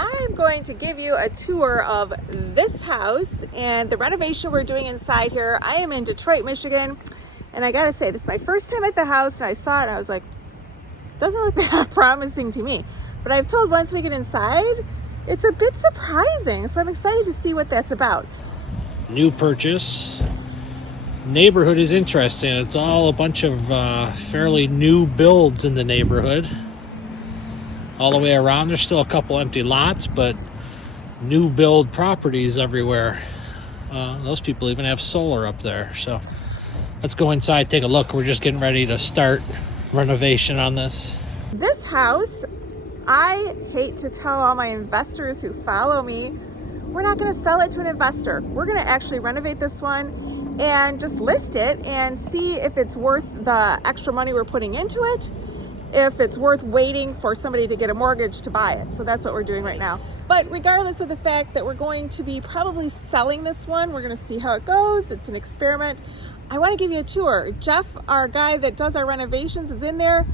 I'm going to give you a tour of this house and the renovation we're doing inside here. I am in Detroit, Michigan, and I gotta say, this is my first time at the house, and I saw it and I was like, doesn't look that promising to me. But I've told once we get inside, it's a bit surprising, so I'm excited to see what that's about. New purchase. Neighborhood is interesting. It's all a bunch of fairly new builds in the neighborhood. All the way around, there's still a couple empty lots, but new build properties everywhere. Those people even have solar up there. So let's go inside, take a look. We're just getting ready to start renovation on this. This house, I hate to tell all my investors who follow me, we're not going to sell it to an investor. We're going to actually renovate this one and just list it and see if it's worth the extra money we're putting into it, if it's worth waiting for somebody to get a mortgage to buy it. So that's what we're doing right now. But regardless of the fact that we're going to be probably selling this one, we're going to see how it goes. It's an experiment. I want to give you a tour. Jeff, our guy that does our renovations, is in there.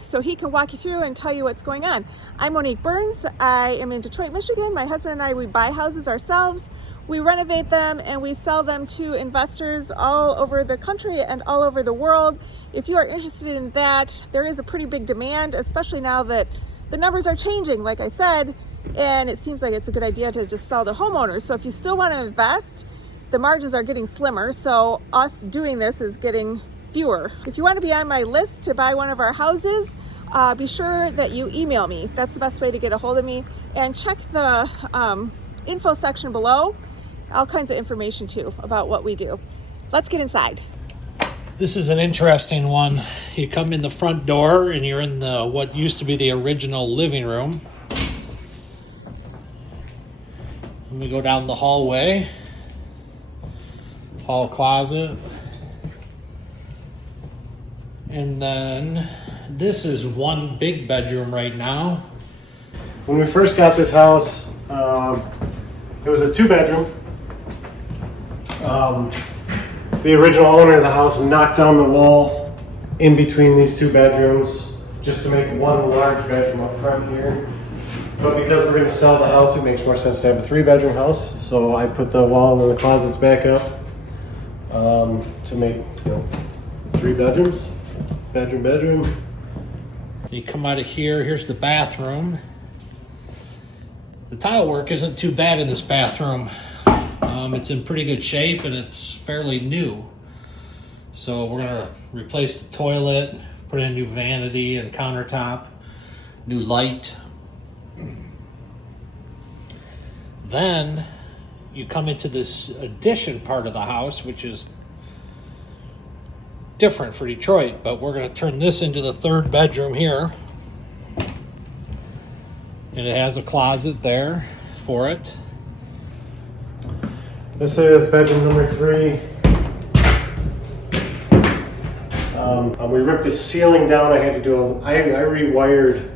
So he can walk you through and tell you what's going on. I'm Monique Burns. I am in Detroit, Michigan. My husband and I, we buy houses ourselves. We renovate them and we sell them to investors all over the country and all over the world. If you are interested in that, there is a pretty big demand, especially now that the numbers are changing, like I said, and it seems like it's a good idea to just sell to homeowners. So if you still want to invest, the margins are getting slimmer, so us doing this is getting fewer. If you want to be on my list to buy one of our houses, be sure that you email me. That's the best way to get a hold of me. And check the info section below. All kinds of information too about what we do. Let's get inside. This is an interesting one. You come in the front door and you're in the what used to be the original living room. And we go down the hallway. Hall closet. And then this is one big bedroom right now. When we first got this house, it was a 2-bedroom. The original owner of the house knocked down the walls in between these 2 bedrooms just to make one large bedroom up front here. But because we're going to sell the house, it makes more sense to have a 3-bedroom house. So I put the wall and the closets back up to make 3 bedrooms. Bedroom. You come out of here, here's the bathroom. The tile work isn't too bad in this bathroom. It's in pretty good shape and it's fairly new. So we're gonna replace the toilet, put in a new vanity and countertop, new light. Then you come into this addition part of the house, which is different for Detroit, but we're going to turn this into the 3rd bedroom here. And it has a closet there for it. This is bedroom number 3. We ripped the ceiling down. I had to do I rewired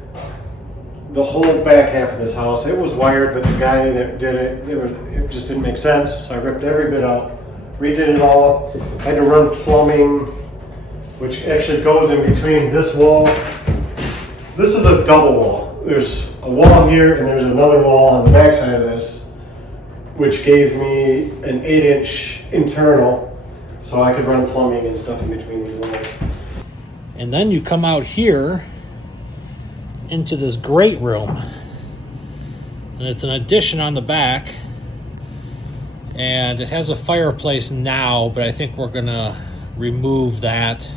the whole back half of this house. It was wired, but the guy that did it just didn't make sense. So I ripped every bit out, redid it all. I had to run plumbing, which actually goes in between this wall. This is a double wall. There's a wall here and there's another wall on the back side of this, which gave me an 8-inch internal so I could run plumbing and stuff in between these walls. And then you come out here into this great room. And it's an addition on the back. And it has a fireplace now, but I think we're gonna remove that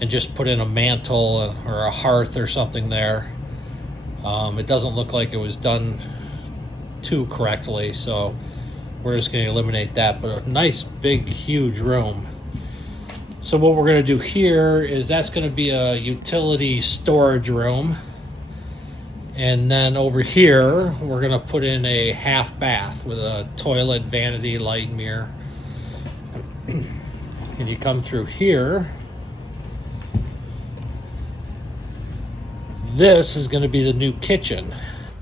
and just put in a mantle or a hearth or something there. It doesn't look like it was done too correctly, so we're just going to eliminate that. But a nice big huge room. So what we're going to do here is that's going to be a utility storage room, and then over here we're going to put in a half bath with a toilet, vanity, light, mirror. And you come through here. This is going to be the new kitchen.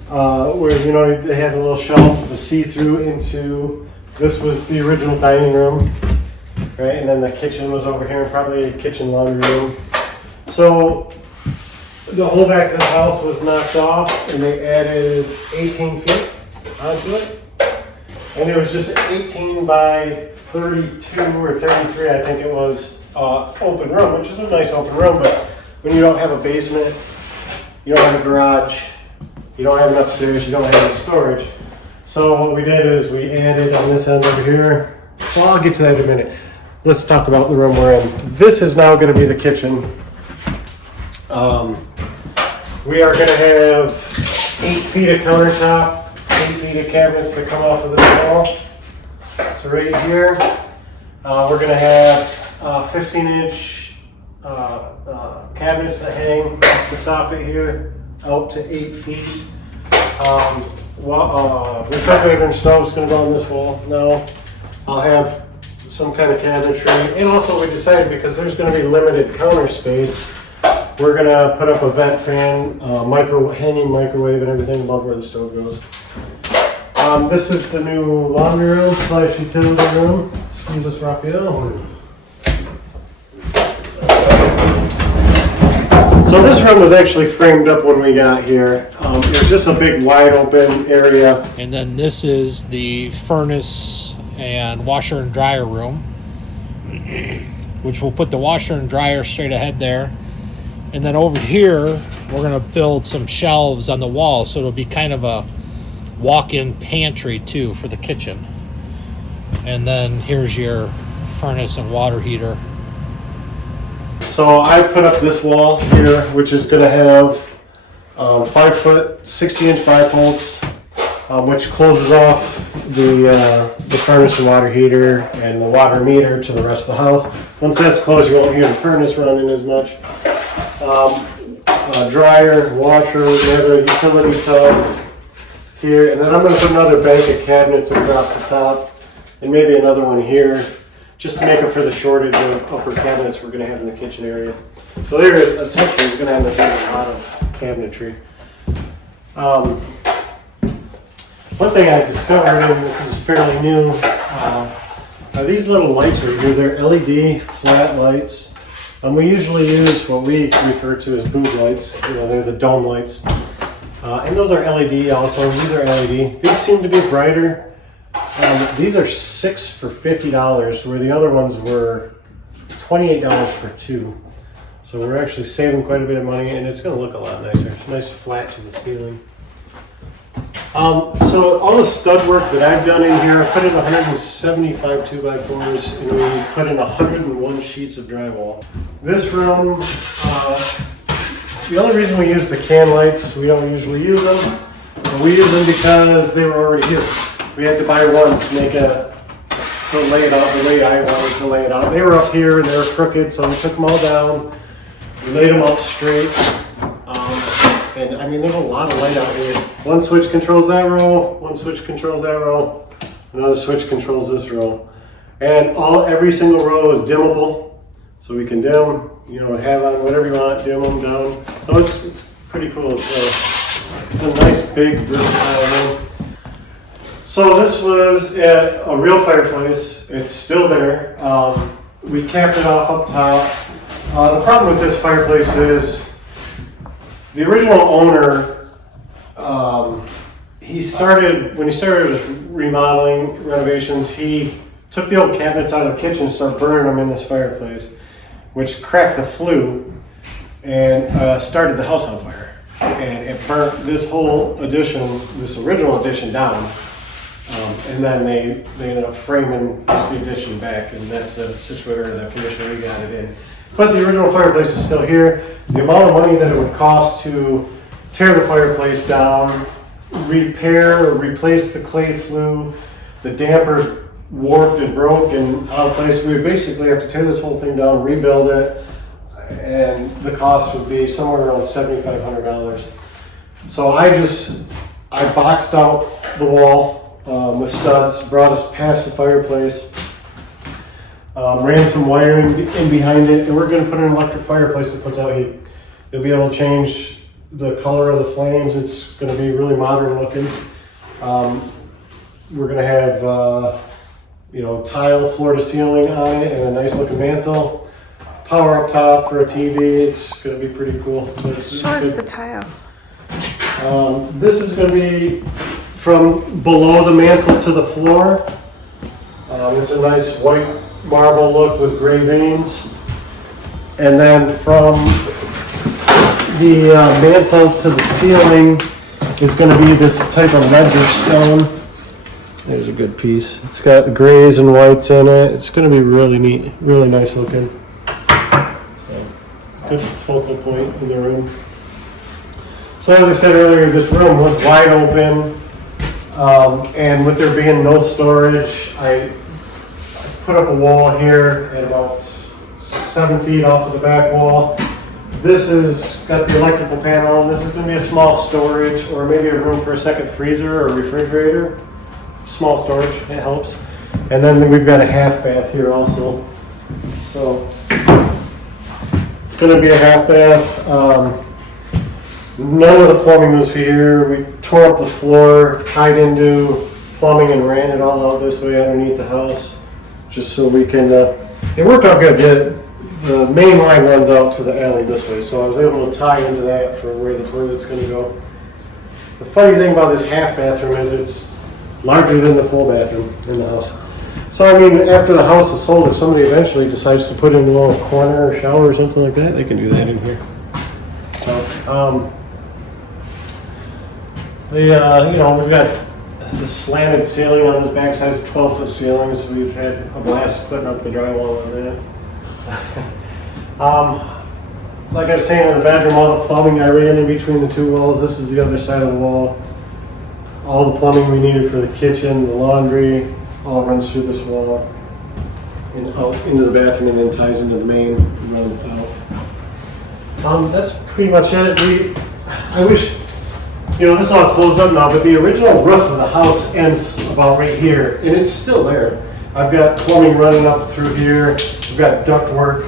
Where they had a little shelf to see through into. This was the original dining room, right? And then the kitchen was over here, and probably a kitchen laundry room. So the whole back of the house was knocked off and they added 18 feet onto it. And it was just 18 by 32 or 33, I think it was, open room, which is a nice open room, but when you don't have a basement, you don't have a garage, you don't have an upstairs, you don't have any storage. So what we did is we added on this end over here, well, I'll get to that in a minute. Let's talk about the room we're in. This is now going to be the kitchen. We are going to have 8 feet of countertop, 8 feet of cabinets that come off of this wall. So right here, we're going to have 15-inch cabinets that hang off the soffit here out to 8 feet. Refrigerator and stove is going to go on this wall now. I'll have some kind of cabinetry, and also we decided because there's going to be limited counter space, we're going to put up a vent fan, hanging microwave and everything above where the stove goes. This is the new laundry room / utility room. Excuse us, Raphael. So this room was actually framed up when we got here. It was just a big wide open area. And then this is the furnace and washer and dryer room, which we'll put the washer and dryer straight ahead there. And then over here, we're gonna build some shelves on the wall, so it'll be kind of a walk-in pantry too for the kitchen. And then here's your furnace and water heater. So I put up this wall here, which is gonna have 5 foot, 60-inch bifolds, which closes off the furnace and water heater and the water meter to the rest of the house. Once that's closed, you won't hear the furnace running as much. Dryer, washer, we have a utility tub here, and then I'm going to put another bank of cabinets across the top, and maybe another one here, just to make up for the shortage of upper cabinets we're going to have in the kitchen area. So there, essentially, is going to end up being a lot of cabinetry. One thing I discovered, and this is fairly new, are these little lights right here. They're LED flat lights. We usually use what we refer to as boob lights. You know, they're the dome lights. And those are LED also. These are LED. These seem to be brighter. These are 6 for $50, where the other ones were $28 for 2. So we're actually saving quite a bit of money, and it's going to look a lot nicer. Nice flat to the ceiling. So all the stud work that I've done in here, I put in 175 2x4s, and we put in 101 sheets of drywall. This room, the only reason we use the can lights, we don't usually use them, but we use them because they were already here. We had to buy one to lay it out the way I wanted to lay it out. They were up here and they were crooked, so we took them all down. We laid them out straight. And I mean, there's a lot of light out here. One switch controls that row, one switch controls that row, another switch controls this row. And every single row is dimmable, so we can dim, have on whatever you want, dim them down. So it's pretty cool. So it's a nice big versatile room. So this was at a real fireplace. It's still there. We capped it off up top. The problem with this fireplace is the original owner, when he started remodeling, renovations, he took the old cabinets out of the kitchen and started burning them in this fireplace, which cracked the flue and started the house on fire. And it burnt this whole addition, this original addition down. And then they ended up framing just the addition back, and that's the situation, the condition we got it in. But the original fireplace is still here. The amount of money that it would cost to tear the fireplace down, repair or replace the clay flue, the dampers warped and broke and out of place. We would basically have to tear this whole thing down, rebuild it, and the cost would be somewhere around $7,500. So I boxed out the wall with studs, brought us past the fireplace. Ran some wiring in behind it, and we're going to put an electric fireplace that puts out heat. You'll be able to change the color of the flames. It's going to be really modern looking. We're going to have tile floor to ceiling on it and a nice looking mantle. power up top for a TV. It's going to be pretty cool. It's Show us good. the tile. This is going to be from below the mantle to the floor. It's a nice white marble look with gray veins. And then from the mantle to the ceiling is going to be this type of ledger stone. There's a good piece. It's got grays and whites in it. It's going to be really neat, really nice looking. So, it's a good focal point in the room. So as I said earlier, this room was wide open, and with there being no storage, I put up a wall here at about 7 feet off of the back wall. This has got the electrical panel, and this is going to be a small storage, or maybe a room for a second freezer or refrigerator. Small storage, it helps. And then we've got a half bath here also. So it's going to be a half bath. None of the plumbing was here. We tore up the floor, tied into plumbing, and ran it all out this way underneath the house, just so we can. It worked out good. The main line runs out to the alley this way, so I was able to tie into that for where the toilet's going to go. The funny thing about this half bathroom is it's larger than the full bathroom in the house. So I mean, after the house is sold, if somebody eventually decides to put in a little corner or shower or something like that, they can do that in here. So. We've got the slanted ceiling on this backside. It's 12-foot ceilings. We've had a blast putting up the drywall on that. Like I was saying, in the bedroom, all the plumbing I ran in between the two walls. This is the other side of the wall. All the plumbing we needed for the kitchen, the laundry, all runs through this wall and out into the bathroom, and then ties into the main and runs out. That's pretty much it. I wish. This is all closed up now, but the original roof of the house ends about right here, and it's still there. I've got plumbing running up through here. I've got ductwork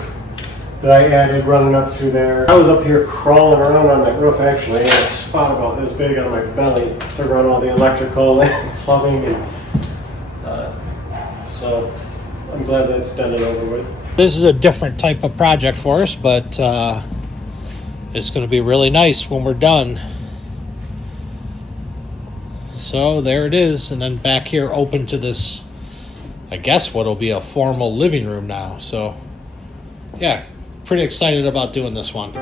that I added running up through there. I was up here crawling around on that roof, actually. I had a spot about this big on my belly to run all the electrical and plumbing, and so I'm glad that's done and over with. This is a different type of project for us, but it's going to be really nice when we're done. So there it is, and then back here open to this, I guess what'll be a formal living room now. So yeah, pretty excited about doing this one.